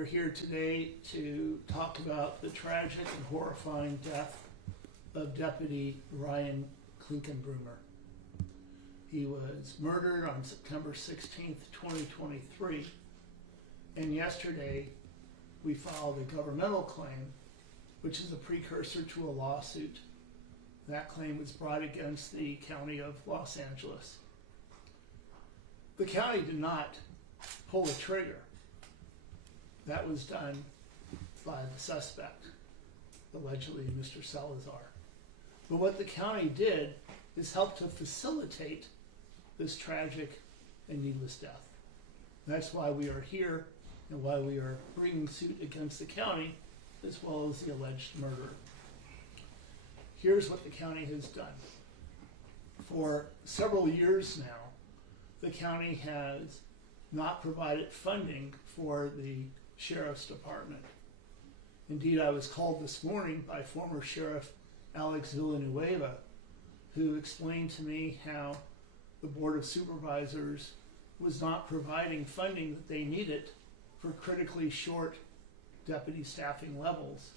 We're here today to talk about the tragic and horrifying death of Deputy Ryan Klinkenbrummer. He was murdered on September 16th, 2023, and yesterday we filed a governmental claim, which is a precursor to a lawsuit. That claim was brought against the County of Los Angeles. The county did not pull the trigger. That was done by the suspect, allegedly Mr. Salazar. But what the county did is help to facilitate this tragic and needless death. That's why we are here and why we are bringing suit against the county as well as the alleged murderer. Here's what the county has done. For several years now, the county has not provided funding for the Sheriff's Department. Indeed, I was called this morning by former Sheriff Alex Villanueva, who explained to me how the Board of Supervisors was not providing funding that they needed for critically short deputy staffing levels.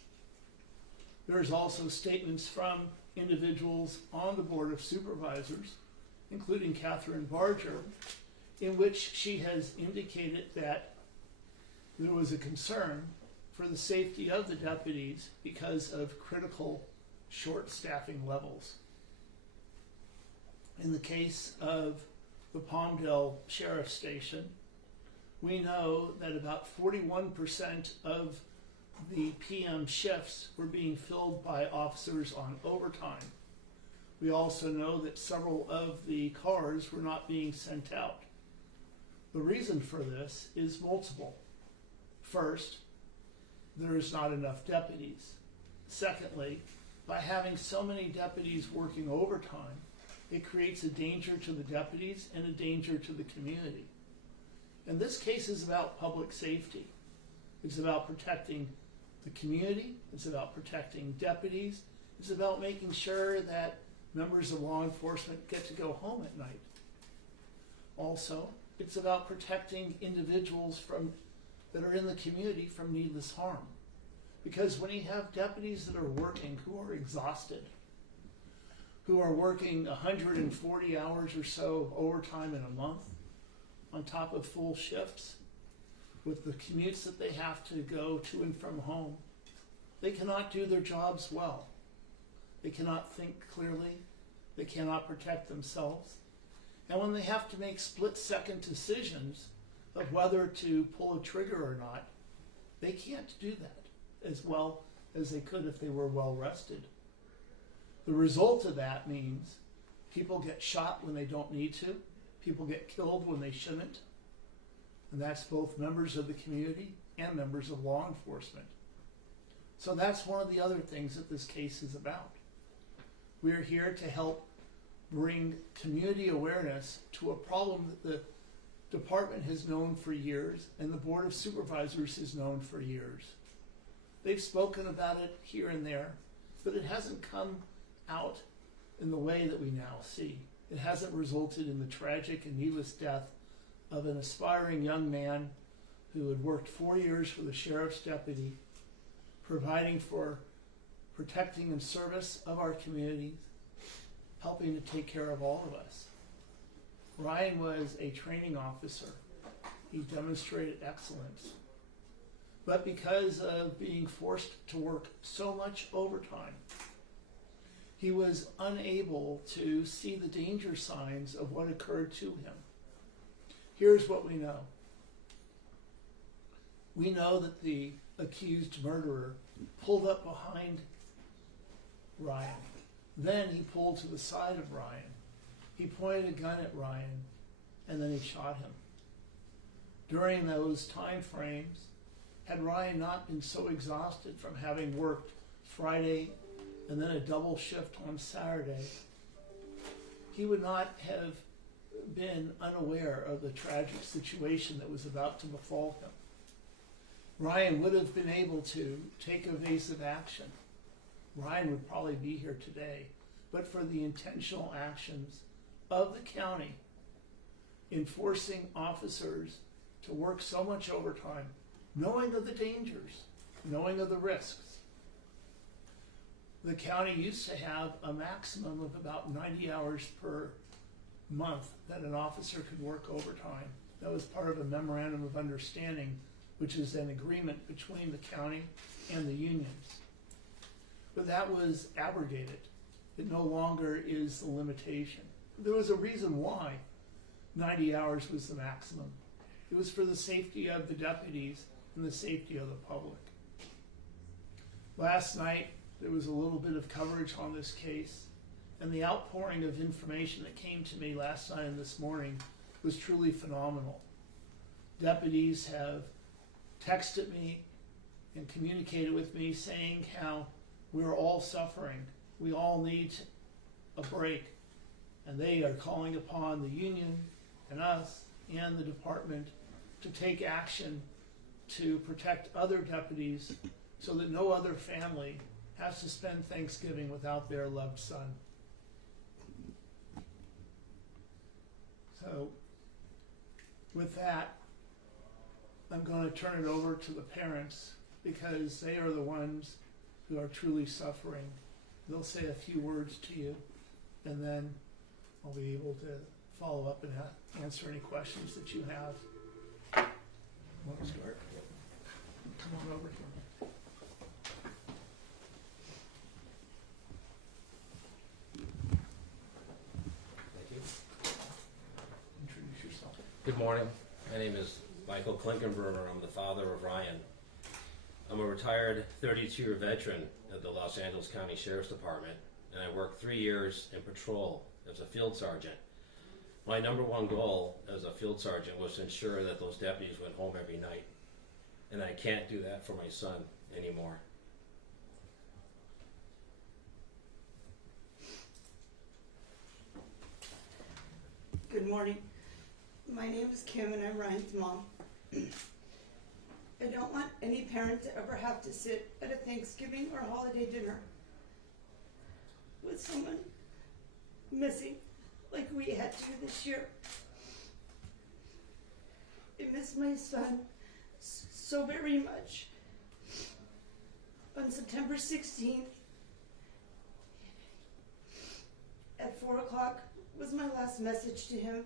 There's also statements from individuals on the Board of Supervisors, including Catherine Barger, in which she has indicated that there was a concern for the safety of the deputies because of critical short staffing levels. In the case of the Palmdale Sheriff's Station, we know that about 41% of the PM shifts were being filled by officers on overtime. We also know that several of the cars were not being sent out. The reason for this is multiple. First, there is not enough deputies. Secondly, by having so many deputies working overtime, it creates a danger to the deputies and a danger to the community. And this case is about public safety. It's about protecting the community. It's about protecting deputies. It's about making sure that members of law enforcement get to go home at night. Also, it's about protecting individuals that are in the community from needless harm. Because when you have deputies that are working who are exhausted, who are working 140 hours or so of overtime in a month, on top of full shifts, with the commutes that they have to go to and from home, they cannot do their jobs well. They cannot think clearly. They cannot protect themselves. And when they have to make split-second decisions of whether to pull a trigger or not, they can't do that as well as they could if they were well rested. The result of that means people get shot when they don't need to, people get killed when they shouldn't, and that's both members of the community and members of law enforcement. So that's one of the other things that this case is about. We are here to help bring community awareness to a problem that the department has known for years and the Board of Supervisors has known for years. They've spoken about it here and there, but it hasn't come out in the way that we now see. It hasn't resulted in the tragic and needless death of an aspiring young man who had worked 4 years for the sheriff's deputy, providing for protecting and service of our communities, helping to take care of all of us. Ryan was a training officer. He demonstrated excellence. But because of being forced to work so much overtime, he was unable to see the danger signs of what occurred to him. Here's what we know. We know that the accused murderer pulled up behind Ryan. Then he pulled to the side of Ryan. He pointed a gun at Ryan, and then he shot him. During those time frames, had Ryan not been so exhausted from having worked Friday and then a double shift on Saturday, he would not have been unaware of the tragic situation that was about to befall him. Ryan would have been able to take evasive action. Ryan would probably be here today, but for the intentional actions of the county in forcing officers to work so much overtime knowing of the dangers, knowing of the risks. The county used to have a maximum of about 90 hours per month that an officer could work overtime. That was part of a memorandum of understanding, which is an agreement between the county and the unions. But that was abrogated. It no longer is the limitation. There was a reason why 90 hours was the maximum. It was for the safety of the deputies and the safety of the public. Last night, there was a little bit of coverage on this case, and the outpouring of information that came to me last night and this morning was truly phenomenal. Deputies have texted me and communicated with me saying how we're all suffering. We all need a break. And they are calling upon the union and us and the department to take action to protect other deputies so that no other family has to spend Thanksgiving without their loved son. So with that, I'm going to turn it over to the parents because they are the ones who are truly suffering. They'll say a few words to you, and then I'll be able to follow up and answer any questions that you have. Want to start? Come on over here. Thank you. Introduce yourself. Good morning. My name is Michael Klinkenbrunner. I'm the father of Ryan. I'm a retired 32-year veteran of the Los Angeles County Sheriff's Department, and I worked 3 years in patrol as a field sergeant. My number one goal as a field sergeant was to ensure that those deputies went home every night, and I can't do that for my son anymore. Good morning. My name is Kim and I'm Ryan's mom. I don't want any parent to ever have to sit at a Thanksgiving or holiday dinner with someone missing like we had to this year. I miss my son so very much. On September 16th, at 4 o'clock was my last message to him.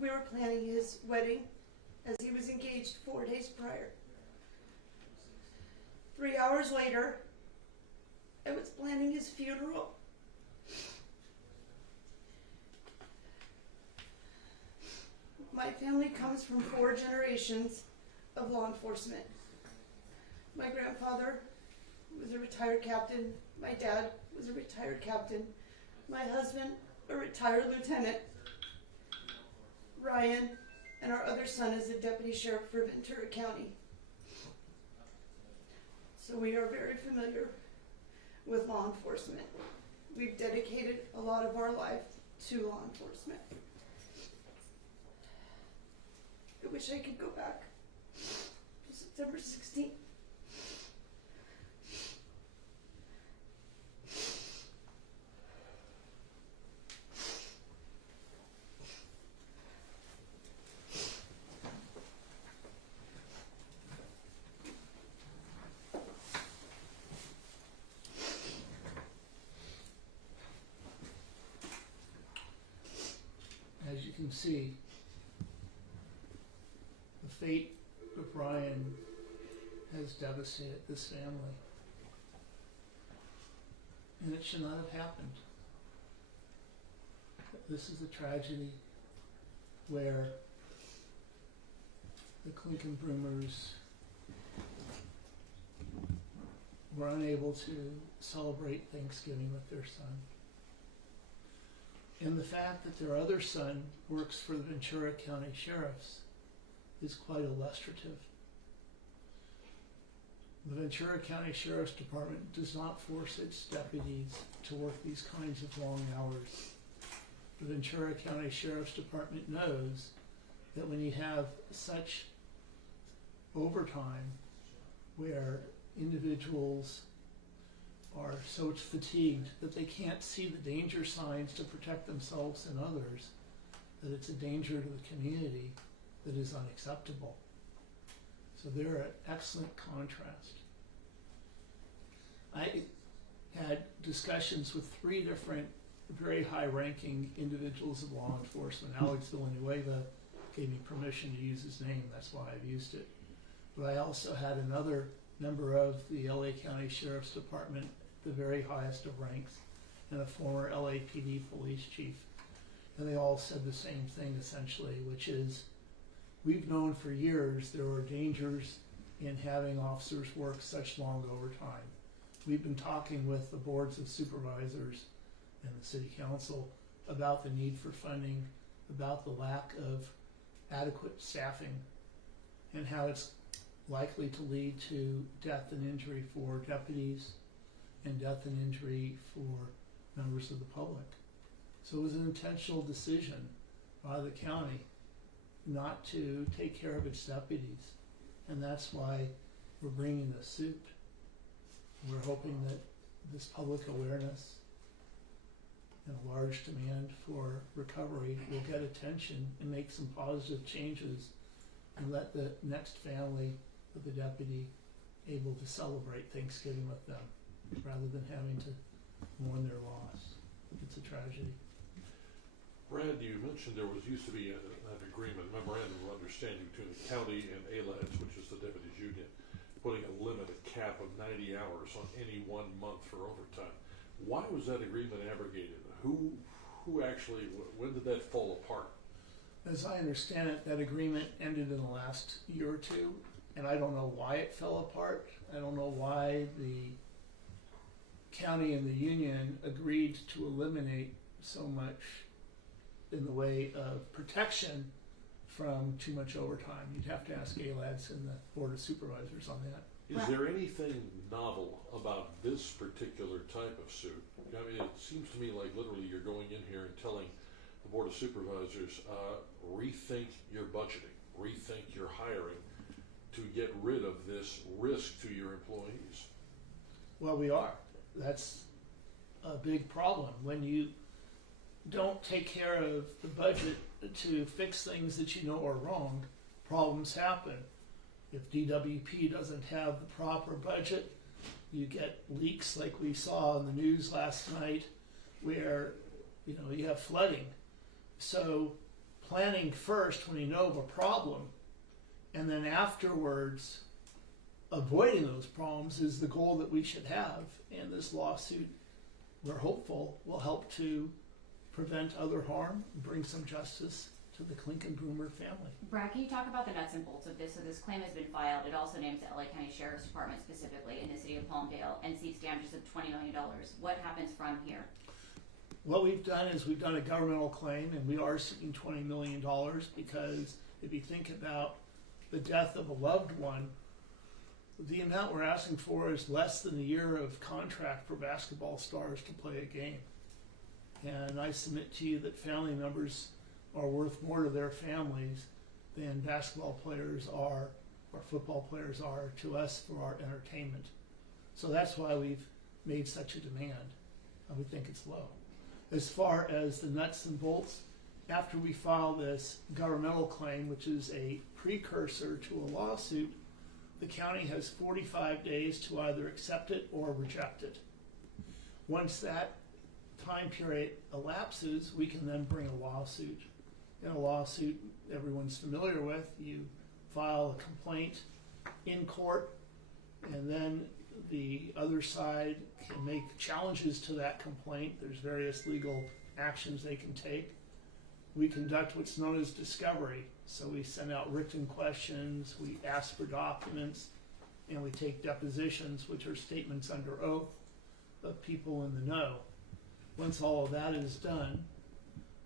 We were planning his wedding as he was engaged 4 days prior. 3 hours later, I was planning his funeral. My family comes from 4 generations of law enforcement. My grandfather was a retired captain. My dad was a retired captain. My husband, a retired lieutenant. Ryan and our other son is a deputy sheriff for Ventura County. So we are very familiar with law enforcement. We've dedicated a lot of our life to law enforcement. I wish I could go back to September 16th. As you can see, the fate of Ryan has devastated this family. And it should not have happened. This is a tragedy where the Klinkenbruners were unable to celebrate Thanksgiving with their son. And the fact that their other son works for the Ventura County Sheriff's is quite illustrative. The Ventura County Sheriff's Department does not force its deputies to work these kinds of long hours. The Ventura County Sheriff's Department knows that when you have such overtime where individuals are so fatigued that they can't see the danger signs to protect themselves and others, that it's a danger to the community that is unacceptable. So they're an excellent contrast. I had discussions with 3 different very high-ranking individuals of law enforcement. Alex Villanueva gave me permission to use his name, that's why I've used it. But I also had another member of the LA County Sheriff's Department, the very highest of ranks, and a former LAPD police chief. And they all said the same thing essentially, which is, we've known for years there are dangers in having officers work such long overtime. We've been talking with the boards of supervisors and the city council about the need for funding, about the lack of adequate staffing, and how it's likely to lead to death and injury for deputies and death and injury for members of the public. So it was an intentional decision by the county not to take care of its deputies, and that's why we're bringing this suit. We're hoping that this public awareness and a large demand for recovery will get attention and make some positive changes and let the next family of the deputy able to celebrate Thanksgiving with them rather than having to mourn their loss. It's a tragedy. Brad, you mentioned there used to be an agreement, memorandum of understanding between the county and ALADS, which is the deputies union, putting a limit, a cap of 90 hours on any 1 month for overtime. Why was that agreement abrogated? Who actually, when did that fall apart? As I understand it, that agreement ended in the last year or 2, and I don't know why it fell apart. I don't know why the county and the union agreed to eliminate so much in the way of protection from too much overtime. You'd have to ask ALADS and the Board of Supervisors on that. Is there anything novel about this particular type of suit? I mean, it seems to me like literally you're going in here and telling the Board of Supervisors, rethink your budgeting, rethink your hiring to get rid of this risk to your employees. Well, we are. That's a big problem. When you don't take care of the budget to fix things that you know are wrong, problems happen. If DWP doesn't have the proper budget, you get leaks like we saw in the news last night where you have flooding. So planning first when you know of a problem, and then afterwards avoiding those problems is the goal that we should have. And this lawsuit, we're hopeful, will help to prevent other harm and bring some justice to the Klinkenbrummer family. Brad, can you talk about the nuts and bolts of this? So this claim has been filed. It also names the LA County Sheriff's Department specifically in the city of Palmdale and seeks damages of $20 million. What happens from here? What we've done is we've done a governmental claim, and we are seeking $20 million because if you think about the death of a loved one, the amount we're asking for is less than a year of contract for basketball stars to play a game. And I submit to you that family members are worth more to their families than basketball players are or football players are to us for our entertainment. So that's why we've made such a demand. And we think it's low. As far as the nuts and bolts, after we file this governmental claim, which is a precursor to a lawsuit, the county has 45 days to either accept it or reject it. Once that time period elapses, we can then bring a lawsuit. In a lawsuit everyone's familiar with, you file a complaint in court, and then the other side can make challenges to that complaint. There's various legal actions they can take. We conduct what's known as discovery. So we send out written questions, we ask for documents, and we take depositions, which are statements under oath of people in the know. Once all of that is done,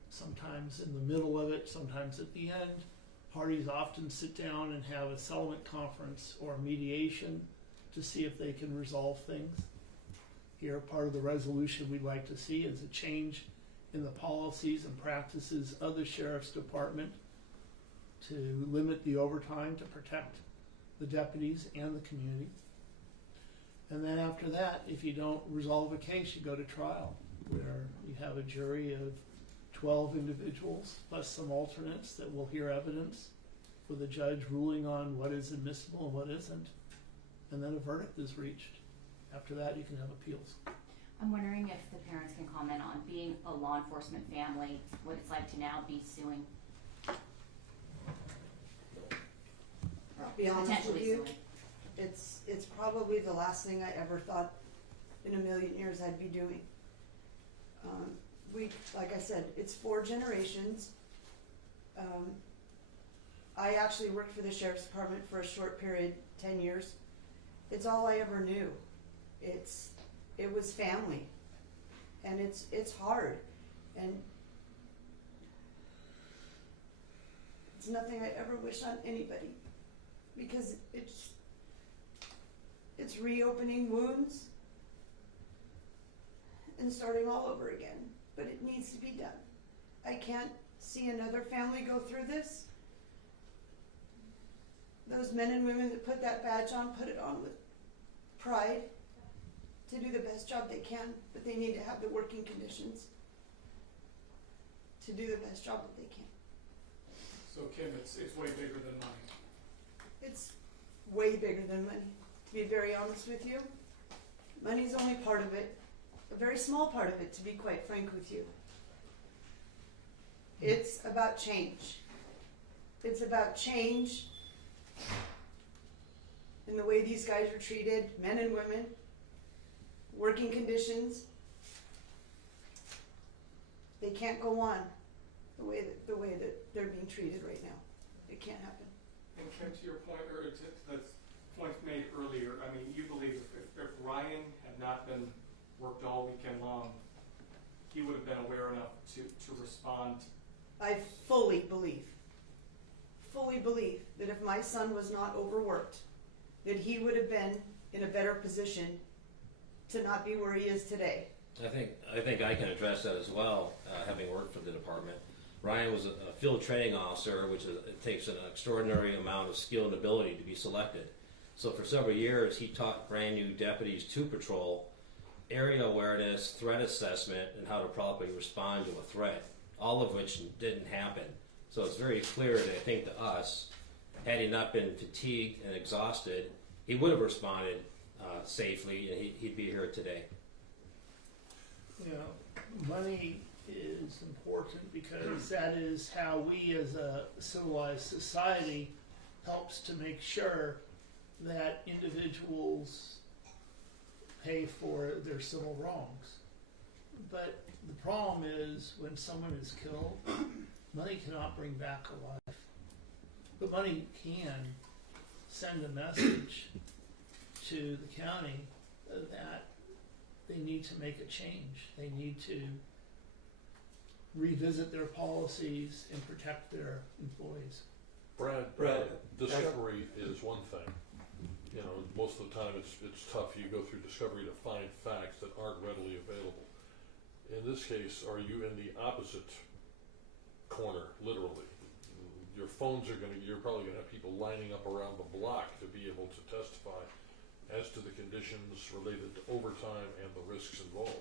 sometimes in the middle of it, sometimes at the end, parties often sit down and have a settlement conference or mediation to see if they can resolve things. Here, part of the resolution we'd like to see is a change in the policies and practices of the Sheriff's Department to limit the overtime to protect the deputies and the community. And then after that, if you don't resolve a case, you go to trial, where you have a jury of 12 individuals plus some alternates that will hear evidence, with a judge ruling on what is admissible and what isn't, and then a verdict is reached. After that, you can have appeals. I'm wondering if the parents can comment on being a law enforcement family, what it's like to now be suing, I'll be honest with potentially you, suing. it's probably the last thing I ever thought in a million years I'd be doing. Like I said, it's 4 generations. I actually worked for the sheriff's department for a short period, 10 years. It's all I ever knew. It was family, and it's hard, and it's nothing I ever wish on anybody, because it's reopening wounds and starting all over again, but it needs to be done. I can't see another family go through this. Those men and women that put that badge on, put it on with pride to do the best job they can, but they need to have the working conditions to do the best job that they can. So Kim, it's way bigger than money. It's way bigger than money, to be very honest with you. Money's only part of it, a very small part of it, to be quite frank with you. It's about change. It's about change in the way these guys are treated, men and women, working conditions. They can't go on the way that they're being treated right now. It can't happen. And Kim, to your point, or to the point made earlier, I mean, you believe if Ryan had not been worked all weekend long, he would have been aware enough to respond. I fully believe that if my son was not overworked, that he would have been in a better position to not be where he is today. I think I can address that as well, having worked for the department. Ryan was a field training officer, which it takes an extraordinary amount of skill and ability to be selected. So for several years, he taught brand new deputies to patrol, area awareness, threat assessment, and how to properly respond to a threat, all of which didn't happen. So it's very clear that I think to us, had he not been fatigued and exhausted, he would have responded safely, and he'd be here today. You know, money is important because that is how we as a civilized society helps to make sure that individuals pay for their civil wrongs. But the problem is when someone is killed, money cannot bring back a life. But money can send a message to the county that they need to make a change. They need to revisit their policies and protect their employees. Brad, Brad, discovery is one thing. You know, most of the time it's tough. You go through discovery to find facts that aren't readily available. In this case, are you in the opposite corner, literally? Your phones you're probably gonna have people lining up around the block to be able to testify as to the conditions related to overtime and the risks involved.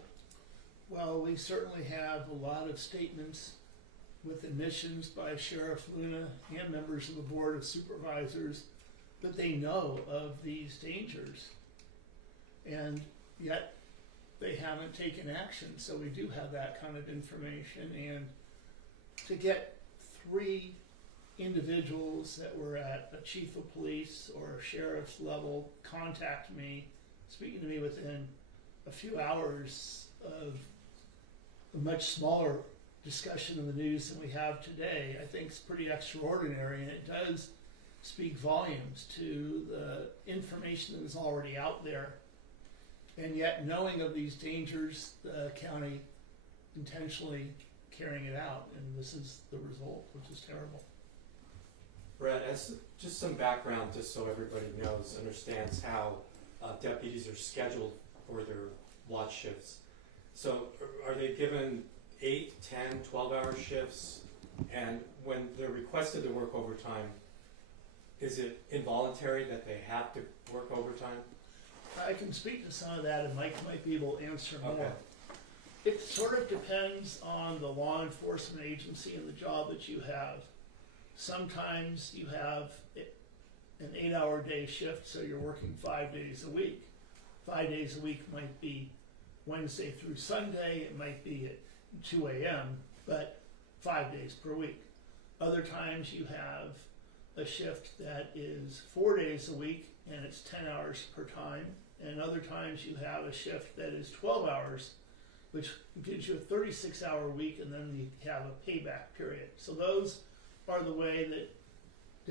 Well, we certainly have a lot of statements with admissions by Sheriff Luna and members of the Board of Supervisors that they know of these dangers. And yet they haven't taken action, so we do have that kind of information. And to get 3 individuals that were at a chief of police or a sheriff's level contact me, speaking to me within a few hours of a much smaller discussion in the news than we have today, I think is pretty extraordinary, and it does speak volumes to the information that is already out there. And yet, knowing of these dangers, the county intentionally carrying it out, and this is the result, which is terrible. Brett, as just some background, just so everybody knows, understands how deputies are scheduled for their watch shifts. So are they given 8, 10, 12-hour shifts? And when they're requested to work overtime, is it involuntary that they have to work overtime? I can speak to some of that, and Mike might be able to answer more. Okay. It sort of depends on the law enforcement agency and the job that you have. Sometimes you have an 8-hour day shift, so you're working 5 days a week. 5 days a week might be Wednesday through Sunday, it might be at 2 a.m., but 5 days per week. Other times you have a shift that is 4 days a week and it's 10 hours per time, and other times you have a shift that is 12 hours, which gives you a 36-hour week, and then you have a payback period. So those are the way that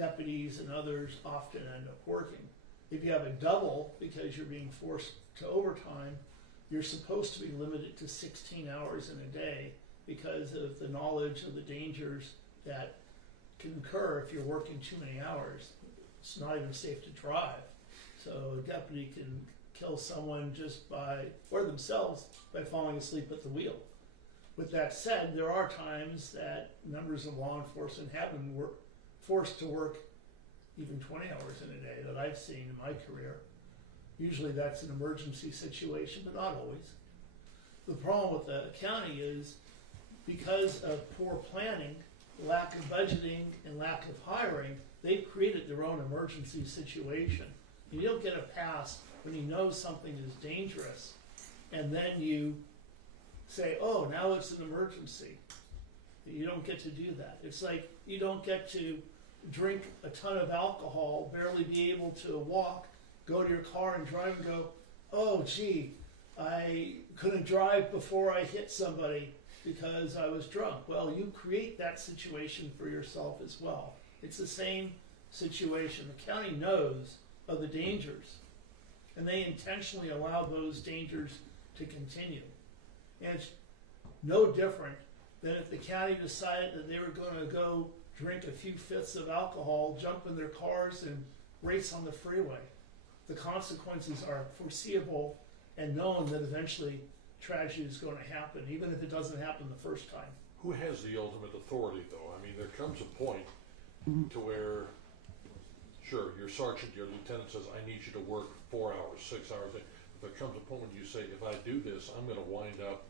deputies and others often end up working. If you have a double because you're being forced to overtime, you're supposed to be limited to 16 hours in a day because of the knowledge of the dangers that can occur if you're working too many hours. It's not even safe to drive. So a deputy can kill someone just by, or themselves, by falling asleep at the wheel. With that said, there are times that members of law enforcement have been forced to work even 20 hours in a day that I've seen in my career. Usually that's an emergency situation, but not always. The problem with the county is because of poor planning, lack of budgeting, and lack of hiring, they've created their own emergency situation. You don't get a pass when you know something is dangerous, and then you say, oh, now it's an emergency. You don't get to do that. It's like you don't get to drink a ton of alcohol, barely be able to walk, go to your car and drive and go, oh, gee, I couldn't drive before I hit somebody because I was drunk. Well, you create that situation for yourself as well. It's the same situation. The county knows of the dangers, and they intentionally allow those dangers to continue. And it's no different than if the county decided that they were going to go drink a few fifths of alcohol, jump in their cars, and race on the freeway. The consequences are foreseeable and known that eventually tragedy is going to happen, even if it doesn't happen the first time. Who has the ultimate authority, though? I mean, there comes a point to where, sure, your sergeant, your lieutenant says, I need you to work 4 hours, 6 hours. But there comes a point when you say, if I do this, I'm going to wind up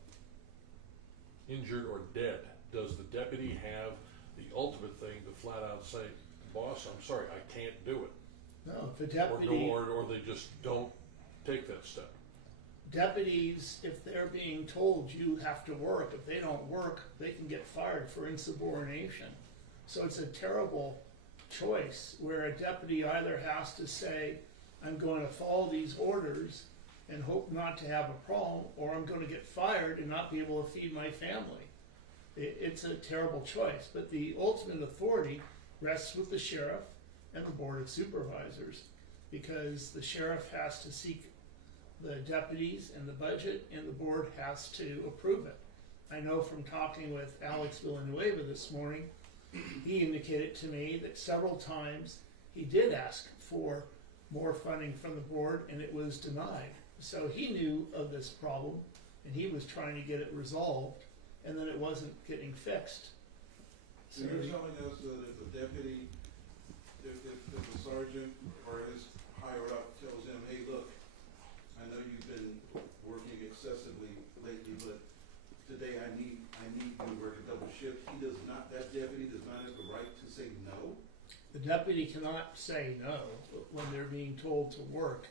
injured or dead. Does the deputy have the ultimate thing to flat out say, boss, I'm sorry, I can't do it? No, if a deputy... Or they just don't take that step. Deputies, if they're being told you have to work, if they don't work, they can get fired for insubordination. So it's a terrible choice where a deputy either has to say, I'm going to follow these orders and hope not to have a problem, or I'm going to get fired and not be able to feed my family. It's a terrible choice, but the ultimate authority rests with the sheriff and the board of supervisors, because the sheriff has to seek the deputies and the budget, and the board has to approve it. I know from talking with Alex Villanueva this morning, he indicated to me that several times he did ask for more funding from the board and it was denied. So he knew of this problem and he was trying to get it resolved, and then it wasn't getting fixed. So you're telling us that if a deputy, if a sergeant or his higher up tells him, hey, look, I know you've been working excessively lately, but today I need you to work a double shift. That deputy does not have the right to say no? The deputy cannot say no when they're being told to work.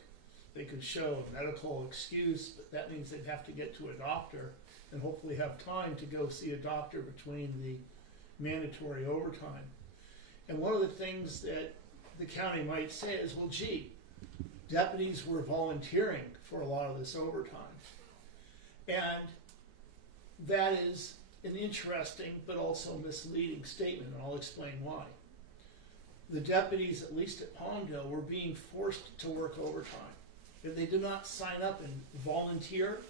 They could show a medical excuse, but that means they'd have to get to a doctor and hopefully have time to go see a doctor between the mandatory overtime. And one of the things that the county might say is, well, gee, deputies were volunteering for a lot of this overtime. And that is an interesting but also misleading statement, and I'll explain why. The deputies, at least at Palmdale, were being forced to work overtime. If they did not sign up and volunteer,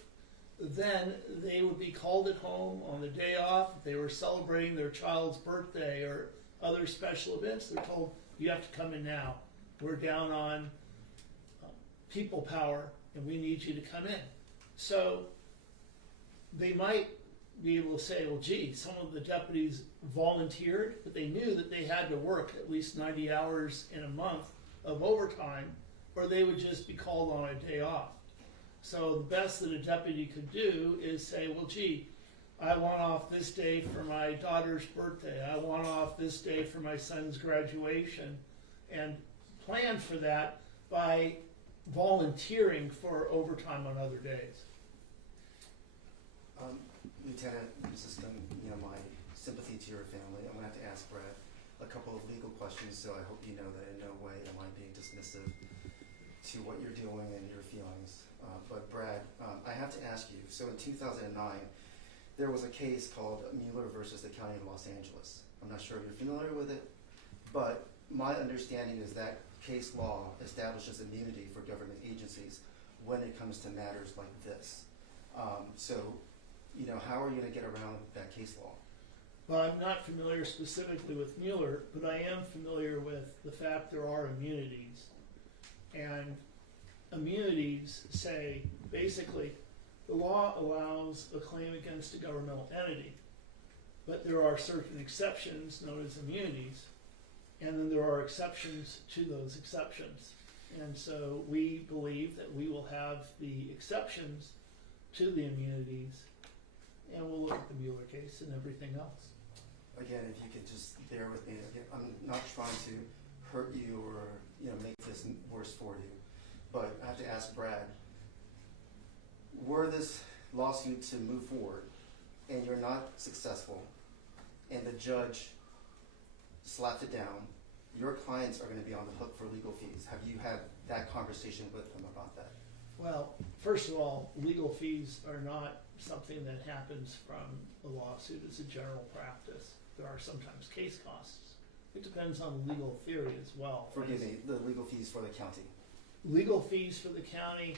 then they would be called at home on the day off. If they were celebrating their child's birthday or other special events, they're told, you have to come in now. We're down on people power and we need you to come in. So they might be able to say, well, gee, some of the deputies volunteered, but they knew that they had to work at least 90 hours in a month of overtime, or they would just be called on a day off. So the best that a deputy could do is say, well, gee, I want off this day for my daughter's birthday. I want off this day for my son's graduation, and plan for that by volunteering for overtime on other days. Lieutenant, this is my sympathy to your family. I'm gonna have to ask Brad a couple of legal questions, so I hope you know that in no way am I being dismissive to what you're doing and your feelings. But Brad, I have to ask you, so in 2009, there was a case called Mueller versus the County of Los Angeles. I'm not sure if you're familiar with it, but my understanding is that case law establishes immunity for government agencies when it comes to matters like this. How are you gonna get around that case law? Well, I'm not familiar specifically with Mueller, but I am familiar with the fact there are immunities. And immunities say, basically, the law allows a claim against a governmental entity, but there are certain exceptions known as immunities, and then there are exceptions to those exceptions. And so we believe that we will have the exceptions to the immunities, and we'll look at the Mueller case and everything else. Again, if you could just bear with me. Again, I'm not trying to hurt you or make this worse for you, but I have to ask Brad, were this lawsuit to move forward and you're not successful and the judge slapped it down, your clients are going to be on the hook for legal fees. Have you had that conversation with them about that? Well, first of all, legal fees are not something that happens from a lawsuit as a general practice. There are sometimes case costs. It depends on the legal theory as well. Forgive me, the legal fees for the county. Legal fees for the county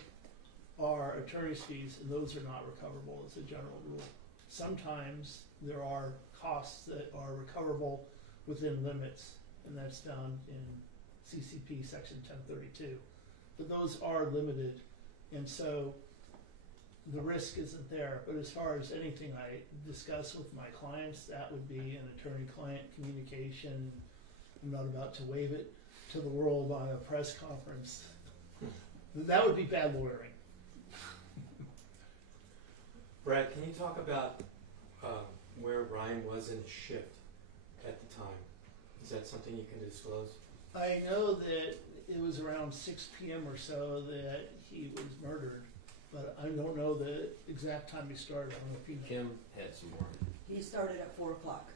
are attorney's fees, and those are not recoverable as a general rule. Sometimes there are costs that are recoverable within limits, and that's down in CCP section 1032. But those are limited, and so the risk isn't there. But as far as anything I discuss with my clients, that would be an attorney-client communication. I'm not about to wave it to the world on a press conference. That would be bad lawyering. Brad, can you talk about where Ryan was in his shift at the time? Is that something you can disclose? I know that it was around 6 p.m. or so that he was murdered, but I don't know the exact time he started. I don't know if you know. Kim had some more. He started at 4 o'clock,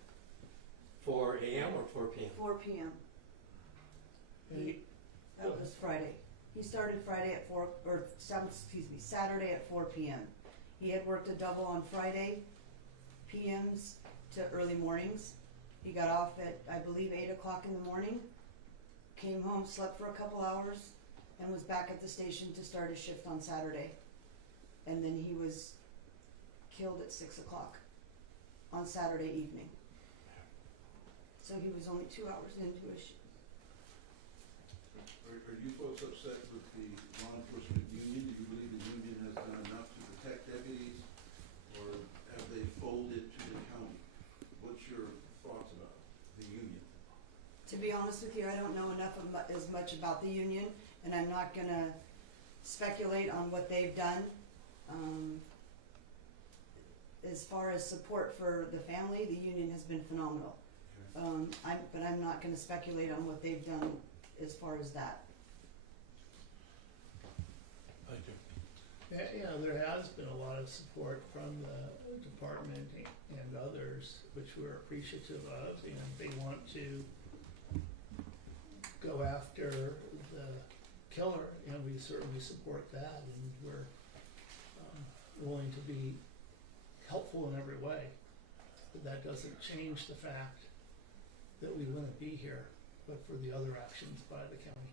4 a.m. or 4 p.m.? 4 p.m. That was Friday. He started Saturday at 4 p.m. He had worked a double on Friday, PMs to early mornings. He got off at, I believe, 8 o'clock in the morning, came home, slept for a couple hours, and was back at the station to start his shift on Saturday. And then he was killed at 6 o'clock on Saturday evening. So he was only 2 hours into his shift. Are you folks upset with the law enforcement union? Do you believe the union has done enough to protect deputies, or have they folded to the county? What's your thoughts about the union? To be honest with you, I don't know enough as much about the union, and I'm not going to speculate on what they've done. As far as support for the family, the union has been phenomenal. But I'm not going to speculate on what they've done as far as that. Thank you. Yeah, there has been a lot of support from the department and others, which we're appreciative of, and they want to go after the killer, and we certainly support that, and we're willing to be helpful in every way. But that doesn't change the fact that we wouldn't be here but for the other actions by the county.